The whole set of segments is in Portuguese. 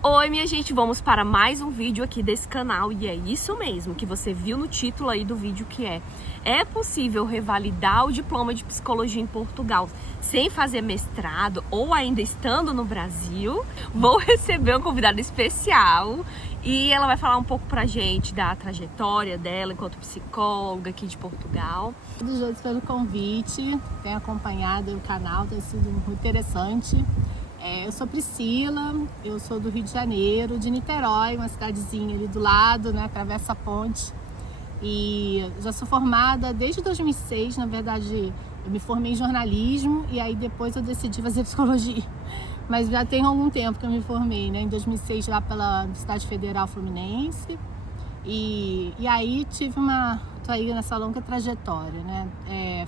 Oi, minha gente, vamos para mais um vídeo aqui desse canal e é isso mesmo que você viu no título aí do vídeo, que é possível revalidar o diploma de psicologia em Portugal sem fazer mestrado ou ainda estando no Brasil. Vou receber uma convidada especial e ela vai falar um pouco pra gente da trajetória dela enquanto psicóloga aqui de Portugal. Obrigada pelo convite, tenho acompanhado o canal, tem sido muito interessante. Eu sou Priscila, eu sou do Rio de Janeiro, de Niterói, uma cidadezinha ali do lado, né, atravessa a ponte. E já sou formada desde 2006, na verdade eu me formei em jornalismo e aí depois eu decidi fazer psicologia. Mas já tem algum tempo que eu me formei, né, em 2006 lá pela Universidade Federal Fluminense. E aí tô aí nessa longa trajetória, né,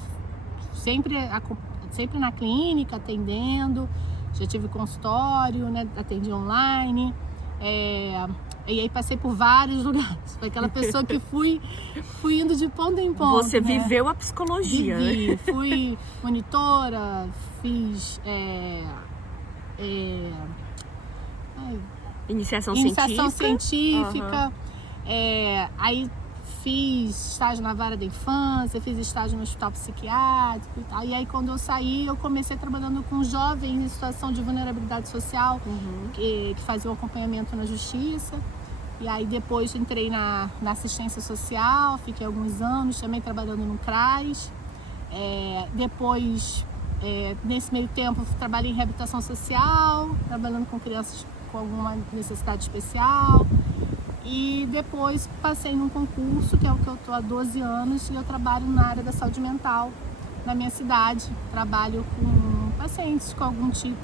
sempre na clínica, atendendo. Já tive consultório, né? Atendi online, e aí passei por vários lugares. Foi aquela pessoa que fui indo de ponta em ponta. Você viveu a psicologia. Vivi, fui monitora, fiz Iniciação científica. Uhum. Aí fiz estágio na vara da infância, fiz estágio no hospital psiquiátrico e tal. E aí quando eu saí, eu comecei trabalhando com jovens em situação de vulnerabilidade social, que faziam acompanhamento na justiça. E aí depois entrei na assistência social, fiquei alguns anos também trabalhando no CRAS. Depois, nesse meio tempo, trabalhei em reabilitação social, trabalhando com crianças com alguma necessidade especial. E depois passei num concurso, que é o que eu estou há 12 anos, e eu trabalho na área da saúde mental na minha cidade. Trabalho com pacientes com algum tipo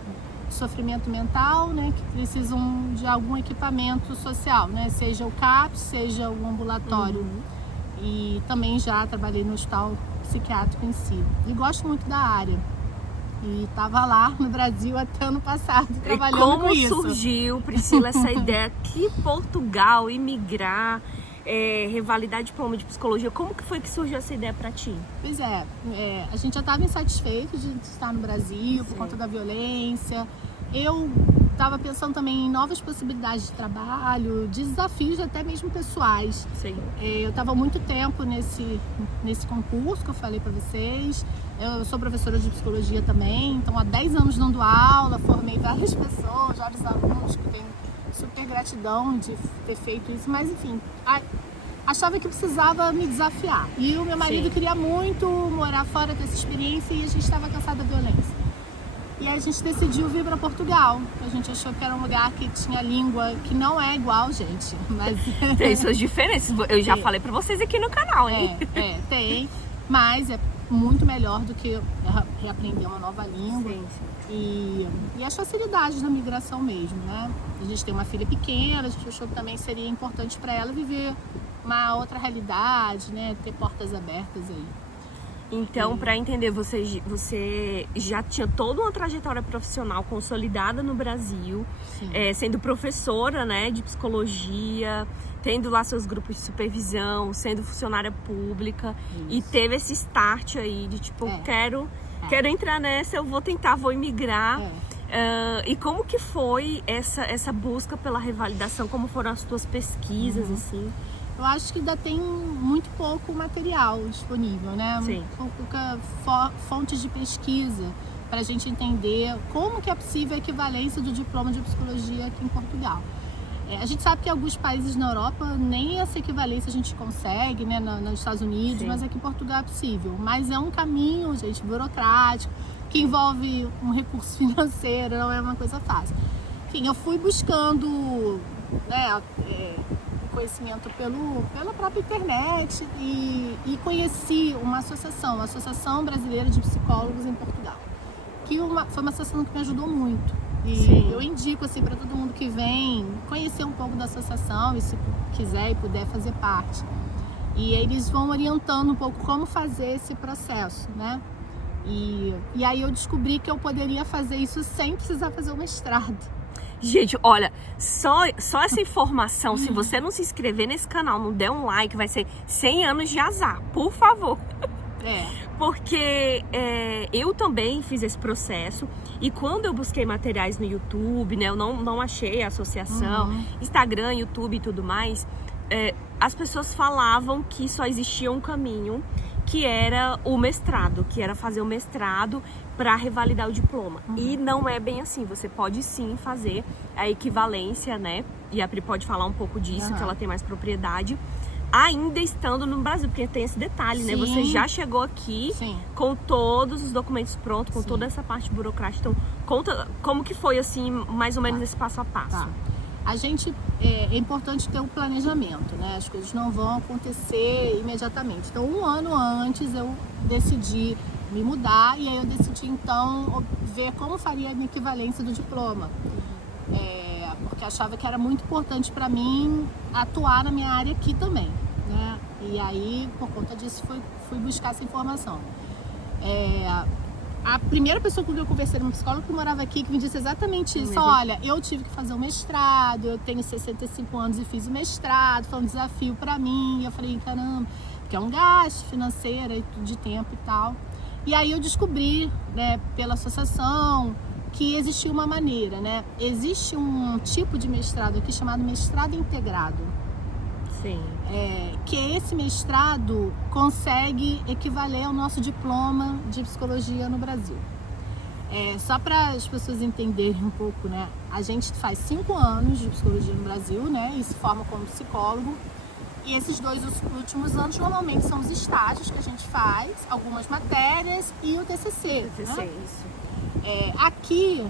de sofrimento mental, né, que precisam de algum equipamento social, né, seja o CAPS, seja o ambulatório. E também já trabalhei no hospital psiquiátrico em si. E gosto muito da área. E estava lá no Brasil até ano passado trabalhando com isso. Como surgiu, Priscila, essa ideia que Portugal imigrar, revalidar diploma de psicologia? Como que foi que surgiu essa ideia para ti? Pois a gente já estava insatisfeito de estar no Brasil por conta da violência. Eu estava pensando também em novas possibilidades de trabalho, de desafios até mesmo pessoais. Sim. Eu estava há muito tempo nesse concurso que eu falei para vocês. Eu sou professora de psicologia também, então há 10 anos dando aula, formei várias pessoas, vários alunos, que tenho super gratidão de ter feito isso, mas enfim, achava que precisava me desafiar. E o meu marido queria muito morar fora dessa experiência e a gente estava cansado da violência. E a gente decidiu vir para Portugal. A gente achou que era um lugar que tinha língua que não é igual, gente. Mas tem suas diferenças. Eu já falei para vocês aqui no canal, hein? Tem. Mas é muito melhor do que reaprender uma nova língua. E as facilidades da migração mesmo, né? A gente tem uma filha pequena, a gente achou que também seria importante para ela viver uma outra realidade, né? Ter portas abertas aí. Então, para entender, você já tinha toda uma trajetória profissional consolidada no Brasil, sendo professora, né, de psicologia, tendo lá seus grupos de supervisão, sendo funcionária pública. E teve esse start aí de tipo, quero entrar nessa, vou imigrar. E como que foi essa busca pela revalidação? Como foram as tuas pesquisas, assim? Eu acho que ainda tem muito pouco material disponível, né? Pouca fontes de pesquisa para a gente entender como que é possível a equivalência do diploma de psicologia aqui em Portugal. A gente sabe que em alguns países na Europa nem essa equivalência a gente consegue, né? Nos Estados Unidos, mas aqui em Portugal é possível. Mas é um caminho, gente, burocrático, que envolve um recurso financeiro, não é uma coisa fácil. Enfim, eu fui buscando, né, conhecimento pela própria internet e conheci uma associação, a Associação Brasileira de Psicólogos em Portugal, que foi uma associação que me ajudou muito. E eu indico assim para todo mundo que vem conhecer um pouco da associação e se quiser e puder fazer parte. E eles vão orientando um pouco como fazer esse processo, né? E aí eu descobri que eu poderia fazer isso sem precisar fazer o mestrado. Gente, olha, só essa informação, se você não se inscrever nesse canal, não der um like, vai ser 100 anos de azar, por favor. Porque eu também fiz esse processo E quando eu busquei materiais no YouTube, né, eu não achei a associação, Instagram, YouTube e tudo mais, as pessoas falavam que só existia um caminho, que era o mestrado, que era fazer o mestrado para revalidar o diploma. E não é bem assim, você pode sim fazer a equivalência, né? E a Pri pode falar um pouco disso, que ela tem mais propriedade, ainda estando no Brasil, porque tem esse detalhe, né? Você já chegou aqui com todos os documentos prontos, com toda essa parte burocrática. Então, conta como que foi, assim, mais ou menos esse passo a passo. A gente, é importante ter um planejamento, né? As coisas não vão acontecer imediatamente. Então, um ano antes eu decidi me mudar e aí eu decidi, então, ver como faria a minha equivalência do diploma. Porque achava que era muito importante para mim atuar na minha área aqui também, né? E aí, por conta disso, fui buscar essa informação. A primeira pessoa com quem eu conversei, uma psicóloga que morava aqui, que me disse exatamente isso. Olha, eu tive que fazer um mestrado, eu tenho 65 anos e fiz o mestrado, foi um desafio para mim. E eu falei, caramba, porque é um gasto financeiro de tempo e tal. E aí eu descobri, né, pela associação, que existia uma maneira, né? Existe um tipo de mestrado aqui chamado mestrado integrado. Sim. Que esse mestrado consegue equivaler ao nosso diploma de psicologia no Brasil. Só para as pessoas entenderem um pouco, né? A gente faz 5 anos de psicologia no Brasil, né? E se forma como psicólogo. E esses 2 últimos anos normalmente são os estágios que a gente faz, algumas matérias e o TCC. Né? Isso. Aqui,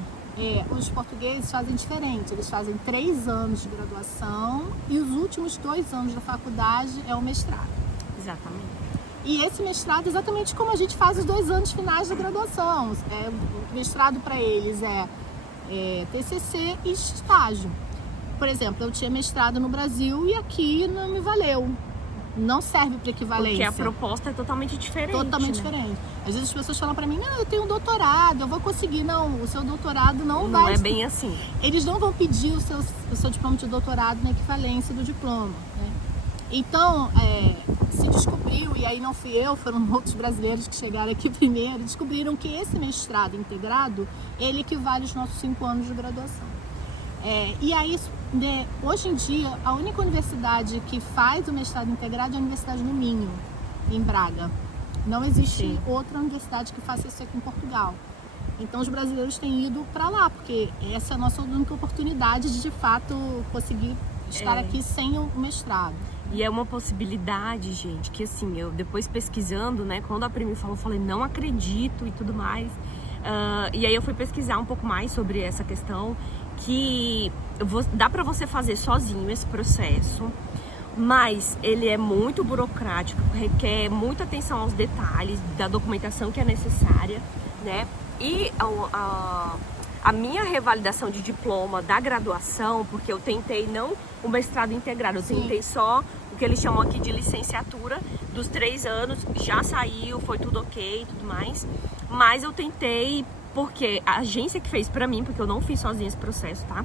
os portugueses fazem diferente. Eles fazem 3 anos de graduação e os últimos 2 anos da faculdade é o mestrado. Exatamente. E esse mestrado, exatamente como a gente faz os 2 anos finais da graduação. O mestrado para eles é TCC e estágio. Por exemplo, eu tinha mestrado no Brasil e aqui não me valeu. Não serve para equivalência. Porque a proposta é totalmente diferente. Totalmente diferente. Às vezes as pessoas falam para mim, não, eu tenho um doutorado, eu vou conseguir. Não, o seu doutorado não vai... Não é bem assim. Eles não vão pedir o seu diploma de doutorado na equivalência do diploma, né? Então, se descobriu, e aí não fui eu, foram outros brasileiros que chegaram aqui primeiro, descobriram que esse mestrado integrado, ele equivale aos nossos 5 anos de graduação. E aí, né, hoje em dia, a única universidade que faz o mestrado integrado é a Universidade do Minho, em Braga. Não existe outra universidade que faça isso aqui em Portugal. Então, os brasileiros têm ido para lá, porque essa é a nossa única oportunidade de fato, conseguir estar aqui sem o mestrado. E é uma possibilidade, gente, que assim, eu depois pesquisando, né, quando a Pri me falou, eu falei, não acredito e tudo mais. E aí eu fui pesquisar um pouco mais sobre essa questão, que dá para você fazer sozinho esse processo, mas ele é muito burocrático, requer muita atenção aos detalhes da documentação que é necessária, né? E a minha revalidação de diploma da graduação, porque eu tentei não o mestrado integrado, eu tentei só o que eles chamam aqui de licenciatura dos 3 anos, já saiu, foi tudo ok e tudo mais, mas eu tentei porque a agência que fez pra mim, porque eu não fiz sozinha esse processo, tá?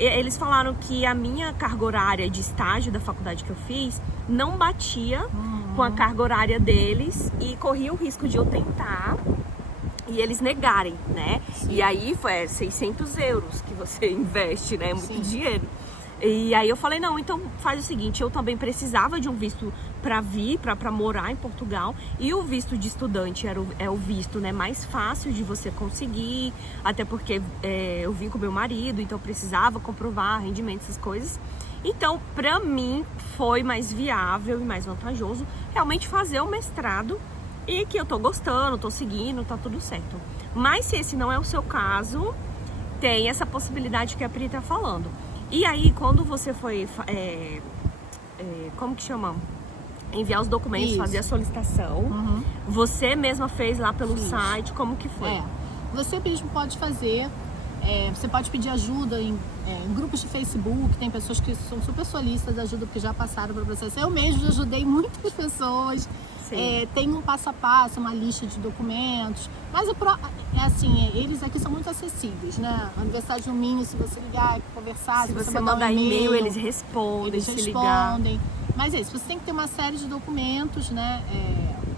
Eles falaram que a minha carga horária de estágio da faculdade que eu fiz não batia com a carga horária deles e corria o risco de eu tentar e eles negarem, né? E aí foi 600 euros que você investe, né? É muito dinheiro. E aí eu falei, não, então faz o seguinte, eu também precisava de um visto para vir, para morar em Portugal, e o visto de estudante é o visto, né, mais fácil de você conseguir, até porque eu vim com meu marido, então eu precisava comprovar rendimento, essas coisas. Então, para mim, foi mais viável e mais vantajoso realmente fazer o mestrado, e que eu tô gostando, tô seguindo, tá tudo certo. Mas se esse não é o seu caso, tem essa possibilidade que a Pri tá falando. E aí, quando você foi, como que chama? Enviar os documentos, fazer a solicitação, você mesma fez lá pelo site, como que foi? Você mesmo pode fazer, você pode pedir ajuda em grupos de Facebook, tem pessoas que são super solistas de ajuda porque já passaram pelo processo. Eu mesmo já ajudei muitas pessoas. Tem um passo a passo, uma lista de documentos, mas assim, eles aqui são muito acessíveis, né? A Universidade do Minho, se você ligar, conversar, se você mandar e-mail, eles respondem, ligar. Mas é isso, você tem que ter uma série de documentos, né?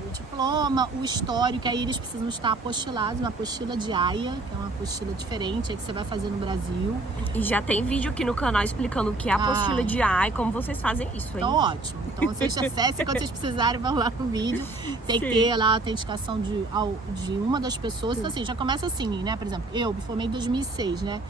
O diploma, o histórico, aí eles precisam estar apostilados, uma apostila de AIA, que é uma apostila diferente, é que você vai fazer no Brasil. E já tem vídeo aqui no canal explicando o que é a apostila de AIA e como vocês fazem isso, hein? Então, ótimo. Então, vocês acessem quando vocês precisarem, vão lá no vídeo. Tem que ter lá a autenticação de uma das pessoas. Então, assim, já começa assim, né? Por exemplo, eu me formei em 2006, né?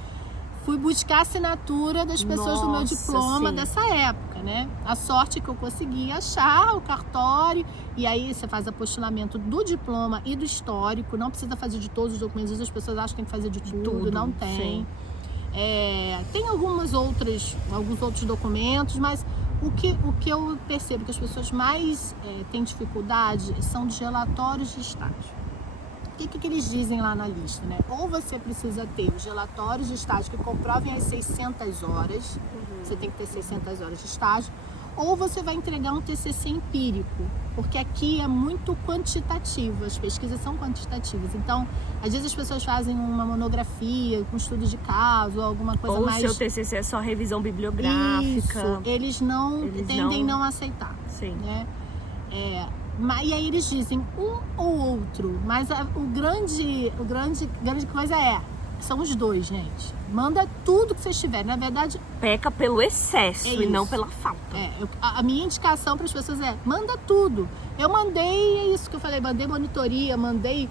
Fui buscar a assinatura das pessoas do meu diploma dessa época, né? A sorte que eu consegui achar o cartório, e aí você faz apostilamento do diploma e do histórico, não precisa fazer de todos os documentos, as pessoas acham que tem que fazer de tudo, não tem. Tem alguns outros documentos, mas o que eu percebo que as pessoas mais têm dificuldade são dos relatórios de estágio. O que eles dizem lá na lista, né? Ou você precisa ter os relatórios de estágio que comprovem as 600 horas, você tem que ter 600 horas de estágio, ou você vai entregar um TCC empírico, porque aqui é muito quantitativo, as pesquisas são quantitativas. Então, às vezes as pessoas fazem uma monografia com estudo de caso, alguma coisa mais... Ou o seu TCC é só revisão bibliográfica. Isso, eles tendem não a aceitar. Sim. Né? E aí eles dizem um ou outro, mas o grande coisa são os dois, gente. Manda tudo que vocês tiverem. Na verdade, peca pelo excesso e não pela falta. A minha indicação para as pessoas manda tudo. Eu mandei, é isso que eu falei, mandei monitoria, mandei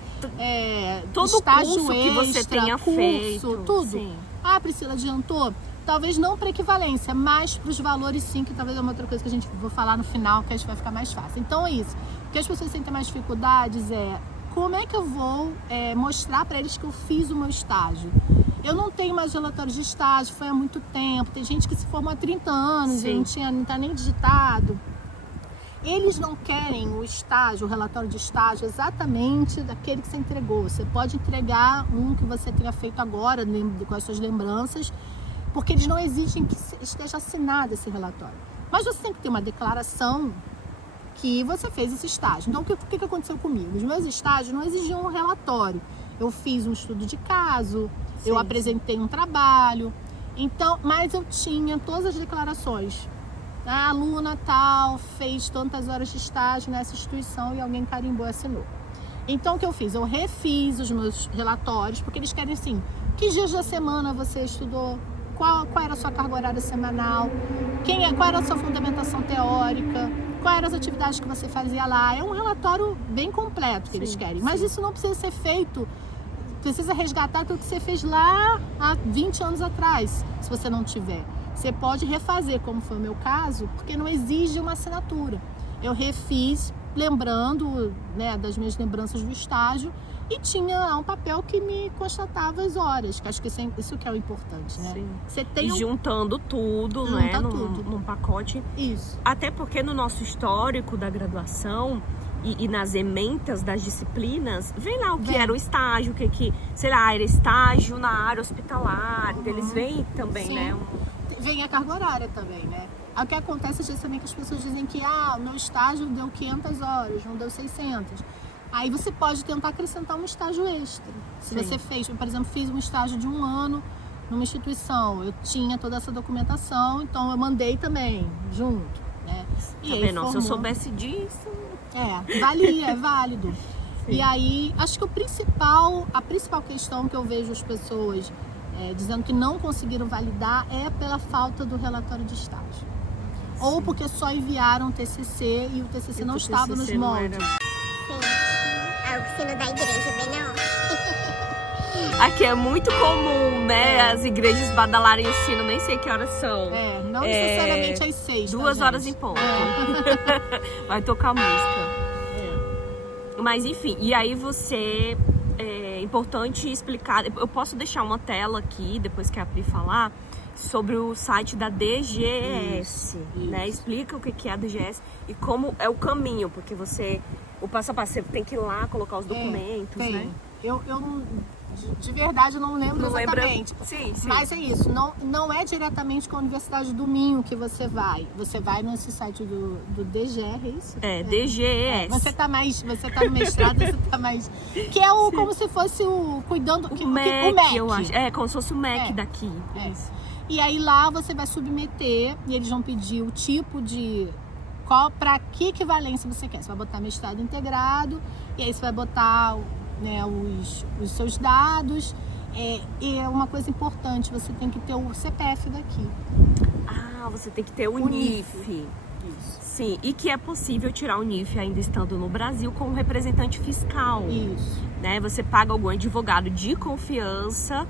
todo estágio curso extra, que você tenha feito. Tudo. Sim. Priscila, adiantou? Talvez não para equivalência, mas para os valores sim, que talvez é uma outra coisa que a gente vou falar no final, que a gente vai ficar mais fácil. Então é isso. O que as pessoas sentem mais dificuldades como é que eu vou mostrar para eles que eu fiz o meu estágio? Eu não tenho mais relatório de estágio, foi há muito tempo. Tem gente que se formou há 30 anos e não está nem digitado. Eles não querem o estágio, o relatório de estágio exatamente daquele que você entregou. Você pode entregar um que você tenha feito agora, com as suas lembranças, porque eles não exigem que esteja assinado esse relatório. Mas você tem que ter uma declaração que você fez esse estágio. Então, o que aconteceu comigo? Os meus estágios não exigiam um relatório. Eu fiz um estudo de caso, eu apresentei um trabalho, mas eu tinha todas as declarações. A aluna tal fez tantas horas de estágio nessa instituição e alguém carimbou e assinou. Então, o que eu fiz? Eu refiz os meus relatórios, porque eles querem assim, que dias da semana você estudou? Qual era a sua carga horária semanal? Qual era a sua fundamentação teórica? Quais eram as atividades que você fazia lá? É um relatório bem completo que eles querem. Mas isso não precisa ser feito, precisa resgatar tudo que você fez lá há 20 anos atrás, se você não tiver. Você pode refazer, como foi o meu caso, porque não exige uma assinatura. Eu refiz, lembrando das minhas lembranças do estágio, e tinha lá um papel que me constatava as horas, que acho que isso que é o importante, né? Sim. Você tem juntando tudo, num pacote. Isso. Até porque no nosso histórico da graduação e nas ementas das disciplinas, vem lá o que era o estágio, sei lá, era estágio na área hospitalar, eles veem também, né? Vem a carga horária também, né? O que acontece é também que as pessoas dizem que o meu estágio deu 500 horas, não deu 600. Aí você pode tentar acrescentar um estágio extra. Se você fez, por exemplo, fiz um estágio de 1 ano numa instituição, eu tinha toda essa documentação, então eu mandei também, junto, né? E aí, se eu soubesse disso... valia, é válido. Sim. E aí, acho que a principal questão que eu vejo as pessoas dizendo que não conseguiram validar é pela falta do relatório de estágio. Sim. Ou porque só enviaram o TCC e o TCC não estava nos moldes. A oficina da igreja, bem na hora. Aqui é muito comum, né? As igrejas badalarem o sino, nem sei que horas são. Não necessariamente às 6. 2 horas em ponto. Vai tocar música. Mas enfim, e aí você... É importante explicar... Eu posso deixar uma tela aqui, depois que a Pri falar, sobre o site da DGS. Né? Explica o que é a DGS e como é o caminho, porque o passo a passo, você tem que ir lá colocar os documentos, né? Eu de verdade não lembro exatamente. Sim. Mas é isso, não é diretamente com a Universidade do Minho que você vai. Você vai nesse site do DGR, é isso? DGS. Você tá no mestrado, você tá mais... Que é como se fosse o cuidando... O MEC, eu acho. Como se fosse o MEC daqui. Isso. E aí lá você vai submeter e eles vão pedir o tipo de Para que equivalência você quer? Você vai botar mestrado integrado, e aí você vai botar, né, os seus dados. E é uma coisa importante, você tem que ter o CPF daqui. Ah, você tem que ter o NIF. Isso. Sim, e que é possível tirar o NIF ainda estando no Brasil como representante fiscal. Isso. Né? Você paga algum advogado de confiança.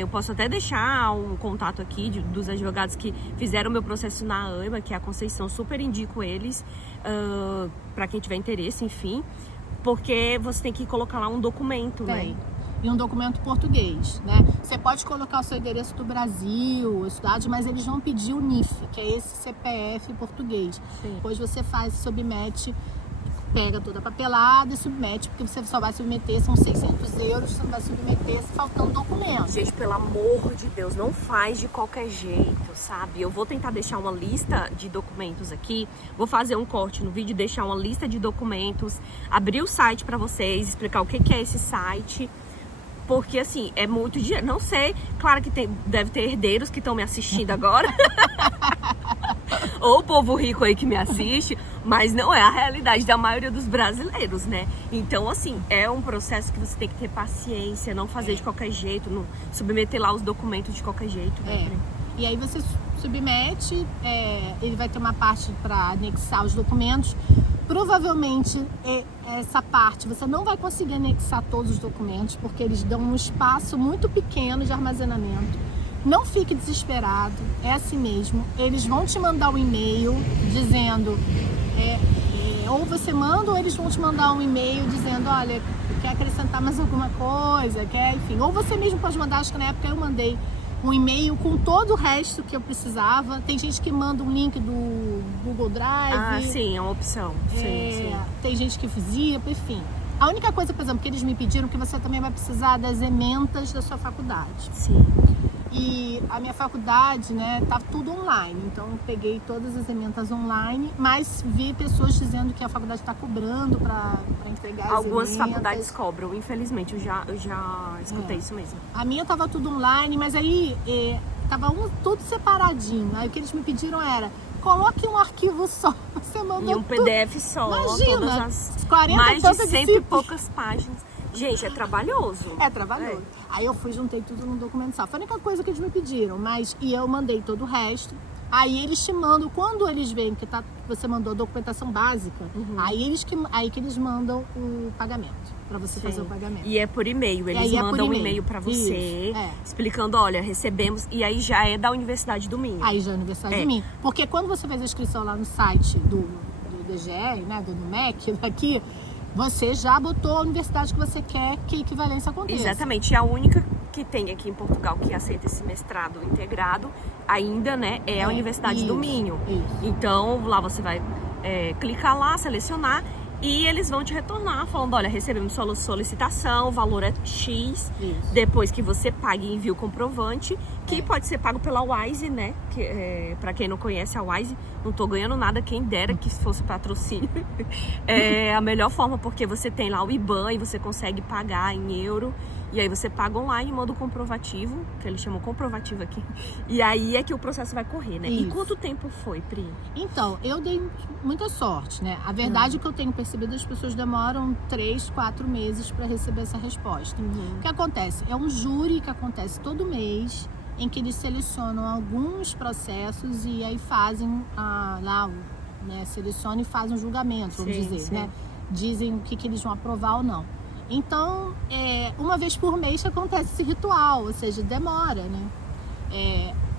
Eu posso até deixar um contato aqui dos advogados que fizeram o meu processo na AIMA, que é a Conceição, super indico eles, para quem tiver interesse, enfim. Porque você tem que colocar lá um documento, né? E um documento português, né? Você pode colocar o seu endereço do Brasil, os dados, mas eles vão pedir o NIF, que é esse CPF português. Sim. Depois você submete, pega toda a papelada e submete, porque você só vai submeter, são 600 euros, você não vai submeter faltando documento. Gente, pelo amor de Deus, não faz de qualquer jeito, sabe? Eu vou tentar deixar uma lista de documentos aqui, vou fazer um corte no vídeo, deixar uma lista de documentos, abrir o site para vocês, explicar o que é esse site. Porque, assim, é muito dinheiro. Não sei, claro que deve ter herdeiros que estão me assistindo agora. Ou o povo rico aí que me assiste. Mas não é a realidade da maioria dos brasileiros, né? Então, assim, é um processo que você tem que ter paciência, não fazer de qualquer jeito, não submeter lá os documentos de qualquer jeito, né? E aí você submete, ele vai ter uma parte para anexar os documentos. Provavelmente essa parte você não vai conseguir anexar todos os documentos, porque eles dão um espaço muito pequeno de armazenamento. Não fique desesperado, é assim mesmo. Eles vão te mandar um e-mail dizendo, ou você manda, ou eles vão te mandar um e-mail dizendo, olha, quer acrescentar mais alguma coisa, enfim. Ou você mesmo pode mandar, acho que na época eu mandei um e-mail com todo o resto que eu precisava. Tem gente que manda um link do Google Drive. Ah, sim, é uma opção. Sim. Tem gente que zipa, enfim. A única coisa, por exemplo, que eles me pediram, que você também vai precisar das ementas da sua faculdade. Sim. E a minha faculdade, né, tá tudo online. Então eu peguei todas as ementas online, mas vi pessoas dizendo que a faculdade está cobrando para entregar as Algumas ementas. faculdades cobram, infelizmente, eu já escutei isso mesmo. A minha tava tudo online, mas aí tava tudo separadinho. Aí o que eles me pediram era, coloque um arquivo só. Você mandou e um PDF só. Imagina, todas as 40 mais de 100 e tipos. poucas páginas. Gente, é trabalhoso. É trabalhoso. Aí eu juntei tudo num documento só. Foi a única coisa que eles me pediram, e eu mandei todo o resto. Aí eles te mandam, quando eles veem que você mandou a documentação básica, aí que eles mandam o pagamento, para você fazer o pagamento. E é por e-mail, eles mandam um e-mail para você, explicando, olha, recebemos, e aí já é da Universidade do Minho. Aí já é da Universidade do Minho. Porque quando você faz a inscrição lá no site do DGE, né, do MEC, daqui, você já botou a universidade que você quer que a equivalência aconteça. Exatamente, e a única que tem aqui em Portugal que aceita esse mestrado integrado ainda, né, é a Universidade do Minho. Então lá você vai clicar lá, selecionar, e eles vão te retornar falando, olha, recebemos sua solicitação, o valor é X, depois que você pague e envia o comprovante, que pode ser pago pela Wise, né, que, pra quem não conhece a Wise, não tô ganhando nada, quem dera que fosse patrocínio. É a melhor forma, porque você tem lá o IBAN e você consegue pagar em euro, e aí você paga online, manda o comprovativo, que eles chamam comprovativo aqui, e aí é que o processo vai correr, né? E quanto tempo foi, Pri? Então, eu dei muita sorte, né? A verdade é que eu tenho percebido, as pessoas demoram 3, 4 meses para receber essa resposta. O que acontece? É um júri que acontece todo mês, em que eles selecionam alguns processos e aí fazem selecionam e fazem um julgamento, vamos dizer, né? Dizem o que eles vão aprovar ou não. Então, uma vez por mês acontece esse ritual, ou seja, demora, né?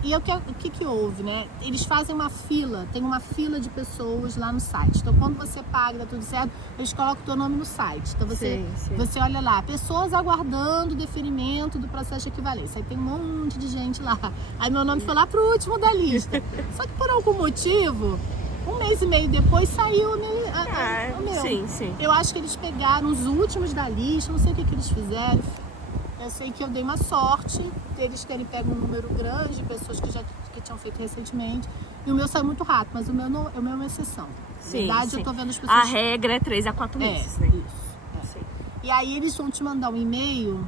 E o que houve, né? Eles fazem uma fila, tem uma fila de pessoas lá no site. Então, quando você paga, dá tudo certo, eles colocam o teu nome no site. Então, você olha lá, pessoas aguardando o deferimento do processo de equivalência. Aí tem um monte de gente lá. Aí meu nome foi lá pro último da lista. Só que por algum motivo, 1 mês e meio depois saiu o meu. Eu acho que eles pegaram os últimos da lista, não sei o que eles fizeram. Eu sei que eu dei uma sorte deles terem pego um número grande de pessoas que tinham feito recentemente. E o meu saiu muito rápido, mas o meu é uma exceção. Na verdade, eu tô vendo as pessoas... A regra é 3 a 4 meses, né? Isso. E aí eles vão te mandar um e-mail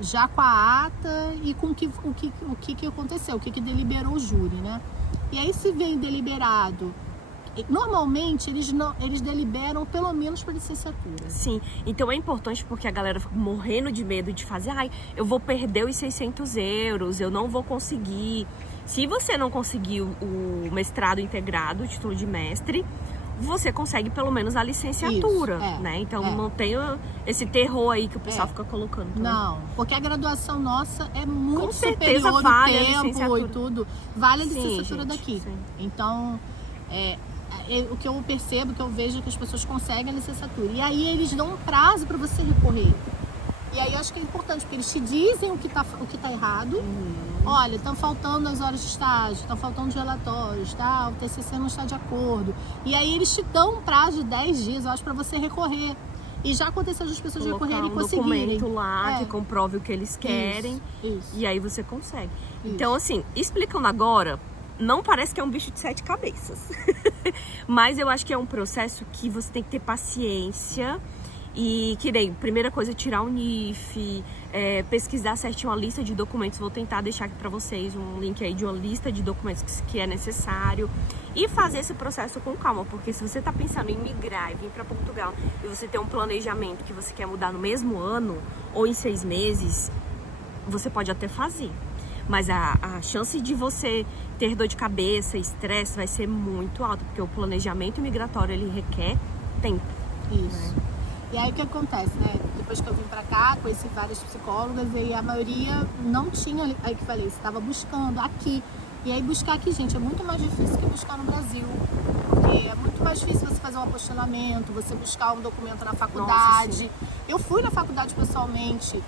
já com a ata e com o que aconteceu, o que deliberou o júri, né? E aí se vem deliberado Normalmente, eles deliberam pelo menos para licenciatura. Sim, então é importante porque a galera fica morrendo de medo de fazer, eu vou perder os 600 euros, eu não vou conseguir. Se você não conseguir o mestrado integrado, o título de mestre, você consegue pelo menos a licenciatura, né? Então não tem esse terror aí que o pessoal fica colocando. Não, porque a graduação nossa é muito com certeza superior vale no tempo e tudo. Vale a licenciatura daqui. Sim. Então, o que eu percebo, que eu vejo é que as pessoas conseguem a licenciatura. E aí eles dão um prazo para você recorrer. E aí eu acho que é importante, porque eles te dizem o que tá errado. Olha, estão faltando as horas de estágio, estão faltando os relatórios, tá? O TCC não está de acordo. E aí eles te dão um prazo de 10 dias, eu acho, para você recorrer. E já aconteceu das pessoas recorrerem e conseguirem. Documento lá que comprove o que eles querem. Isso. E aí você consegue. Então, assim, explicando agora, não parece que é um bicho de 7 cabeças. Mas eu acho que é um processo que você tem que ter paciência. E que nem, primeira coisa, tirar o NIF, pesquisar certinho a lista de documentos. Vou tentar deixar aqui pra vocês um link aí de uma lista de documentos que é necessário. E fazer esse processo com calma, porque se você tá pensando em migrar e vir pra Portugal e você tem um planejamento que você quer mudar no mesmo ano ou em 6 meses, você pode até fazer. Mas a chance de você ter dor de cabeça, estresse, vai ser muito alta, porque o planejamento migratório, ele requer tempo. Isso. Né? E aí o que acontece, né? Depois que eu vim pra cá, conheci várias psicólogas e a maioria não tinha a equivalência, estava buscando aqui. E aí buscar aqui, gente, é muito mais difícil que buscar no Brasil. Porque é muito mais difícil você fazer um apostilamento, você buscar um documento na faculdade. Nossa, eu fui na faculdade pessoalmente,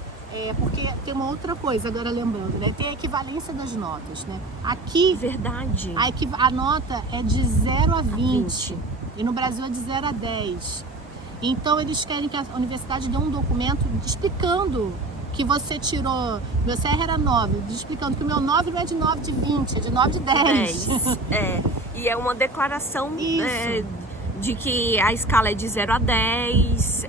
porque tem uma outra coisa, agora lembrando, né? Tem a equivalência das notas, né? Aqui, verdade. A nota é de 0 a 20. E no Brasil é de 0 a 10. Então, eles querem que a universidade dê um documento explicando que você tirou... Meu CR era 9, explicando que o meu 9 não é de 9 de 20, é de 9 de 10. E é uma declaração de que a escala é de 0 a 10.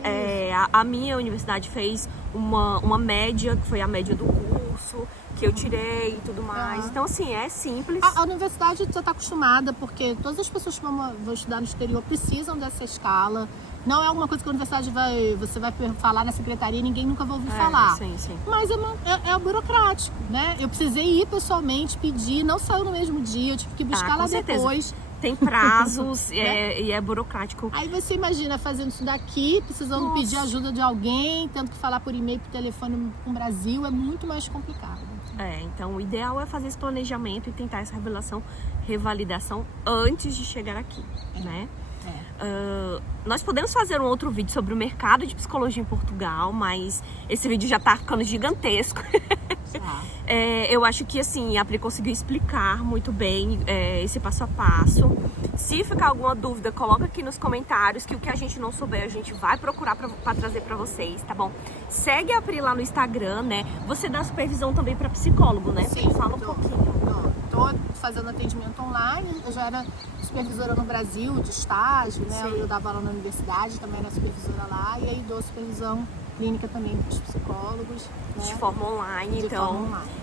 A minha universidade fez uma média, que foi a média do curso, que eu tirei e tudo mais. Então, assim, é simples. A universidade já está acostumada, porque todas as pessoas que vão estudar no exterior precisam dessa escala. Não é alguma coisa que a universidade você vai falar na secretaria e ninguém nunca vai ouvir falar. Sim. Mas é burocrático, né? Eu precisei ir pessoalmente pedir, não saiu no mesmo dia, eu tive que buscar lá depois. Tem prazos e é burocrático. Aí você imagina fazendo isso daqui, precisando pedir ajuda de alguém, tendo que falar por e-mail, por telefone com o Brasil, é muito mais complicado. Então o ideal é fazer esse planejamento e tentar essa revalidação antes de chegar aqui, né? Nós podemos fazer um outro vídeo sobre o mercado de psicologia em Portugal, mas esse vídeo já tá ficando gigantesco. Eu acho que assim, a Pri conseguiu explicar muito bem esse passo a passo. Se ficar alguma dúvida, coloca aqui nos comentários, que o que a gente não souber a gente vai procurar pra trazer pra vocês, tá bom? Segue a Pri lá no Instagram, né? Você dá supervisão também pra psicólogo, né? Sim, fala um pouquinho. Tô fazendo atendimento online, eu já era supervisora no Brasil de estágio, né? Eu dava aula na universidade, também era supervisora lá, e aí dou supervisão clínica também para os psicólogos. Né? De forma online,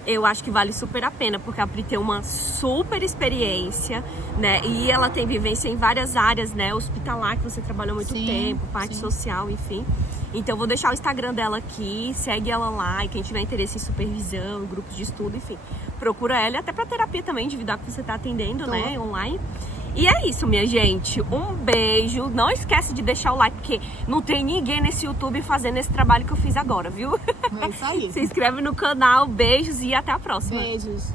eu acho que vale super a pena, porque a Pri tem uma super experiência, né? E ela tem vivência em várias áreas, né? Hospitalar, que você trabalhou muito tempo, parte social, enfim. Então, vou deixar o Instagram dela aqui, segue ela lá, e quem tiver interesse em supervisão, grupos de estudo, enfim, procura ela, até pra terapia também, individual que você tá atendendo, né, online. E é isso, minha gente, um beijo, não esquece de deixar o like, porque não tem ninguém nesse YouTube fazendo esse trabalho que eu fiz agora, viu? É isso aí. Se inscreve no canal, beijos e até a próxima. Beijos.